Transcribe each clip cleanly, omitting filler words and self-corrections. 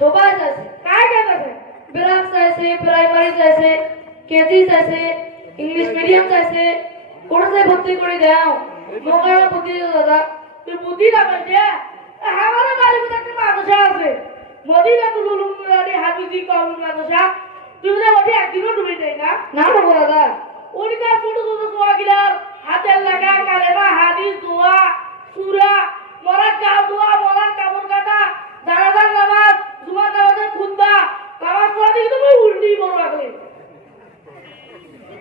সবাই চাইছে काय काय चाललंय ব্রাঞ্চ চাইছে প্রাইমারি চাইছে কেজি চাইছে ইংলিশ মিডিয়াম চাইছে কোনটায় ভর্তি করে দাও মোকারা ভর্তি দাও দাদা তুই বুদ্ধি না বলছে আমাদের বাড়ির মধ্যে একটা মাদ্রাসা আছে মদিনাতুল উলুম নুরানি হাফিজি কওমি মাদ্রাসা তুই বুঝে ওটি একদিনও ডুবে যাই না না নেবো দাদা ওই কাজ ছোট ছোট সোয়াগিলার হাতের লাগা কালেমা হাদিস দোয়া সূরা মরার গাও দোয়া মরার কাপড় কাটা জানাজার নামাজ জুমার নামাজের খুতবা নামাজ পড়া দিকে তুমি উল্টি বড় রাখলে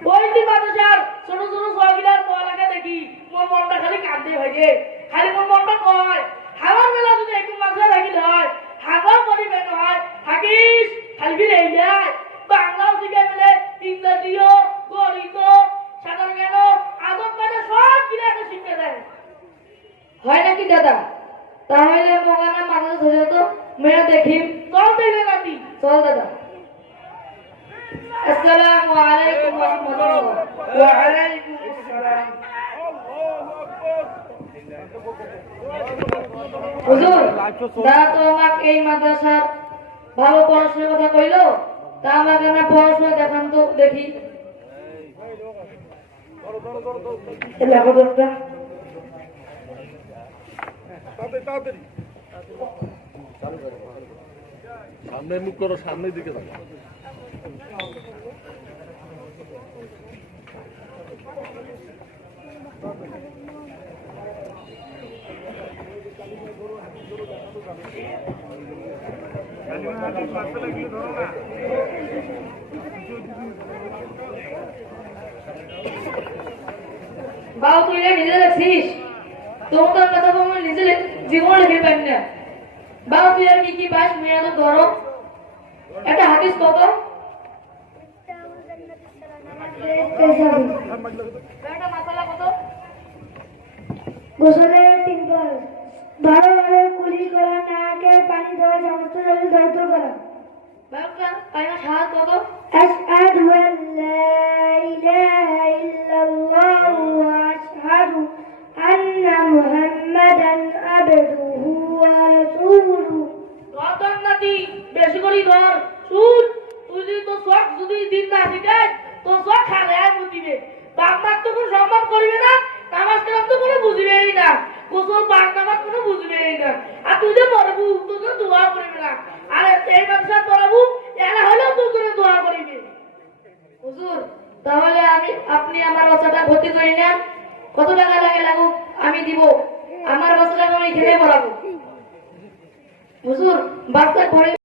ওই মাদ্রাসার ছোট ছোট সোয়াগিলার পড়ালেখা দেখি মোর মনটা খালি কাঁদতে ভাইগে খালি মোর মনটা কয় হাওয়ার বেলা যদি একটু মাদ্রাসা থাকিল হয় হাওয়ার পরিবেশ হয় থাকিস খালি ফিরে যায় বাংলাও শিখে ফেলে ইংরেজিও গণিত সাধারণ জ্ঞান আদব কায়দা সব কিনে শিখতে দেয় হয় নাকি দাদা তাহলে মোকানা মাথা ধরে তো মেয়ে দেখি চল দেখবে নাতি চল দাদা আসসালামু আলাইকুম ওয়া রাহমাতুল্লাহ ওয়া আলাইকুম আসসালাম হুজুর দাদা তো আমাকে এই মাদ্রাসার ভালো পড়াশোনার কথা কইলো তা আমাকে না পড়াশোনা দেখান তো দেখি লেখো দরটা সামনে মুখ করো সামনের দিকে যাও বাবা তুই এটা নিজে দেখছিস তোমার কথা তো আমার নিজে জীবন লিখে পারি না বাবা তুই আর কি পাস মেয়ে তো ধরো একটা হাদিস কত একটা মাসালা কত গোসলের 3 বার 12 বারের কুলি করা নাকে পানি দেওয়া সমস্ত জল ধৌত করা বাবা কাইনা সাহায্য কত أشهد أن لا إله إلا الله وأشهد أن محمدا عبده ورسوله ধর নাতি বেশি করে ধর শুন তুই যদি তো সব যদি দিন না শিখাই তো সব খালে আর বুঝিবে বাপ মার তো কোনো সম্মান করবে না নামাজ কালাম তো কোনো বুঝবেই না গোসল পাক নামাজ কোনো বুঝবেই না আর তুই যে পড়বু তুই তো দোয়া করবি না আর এই মানুষের পড়বু এরা হলেও তুই করে দোয়া করিবি হুজুর তাহলে আপনি আমার বাচ্চাটা ভর্তি করে নেন কত টাকা লাগে লাগুক আমি দিব আমার বাচ্চাটাকে আমি এখানে পড়াবো হুজুর বাচ্চা করে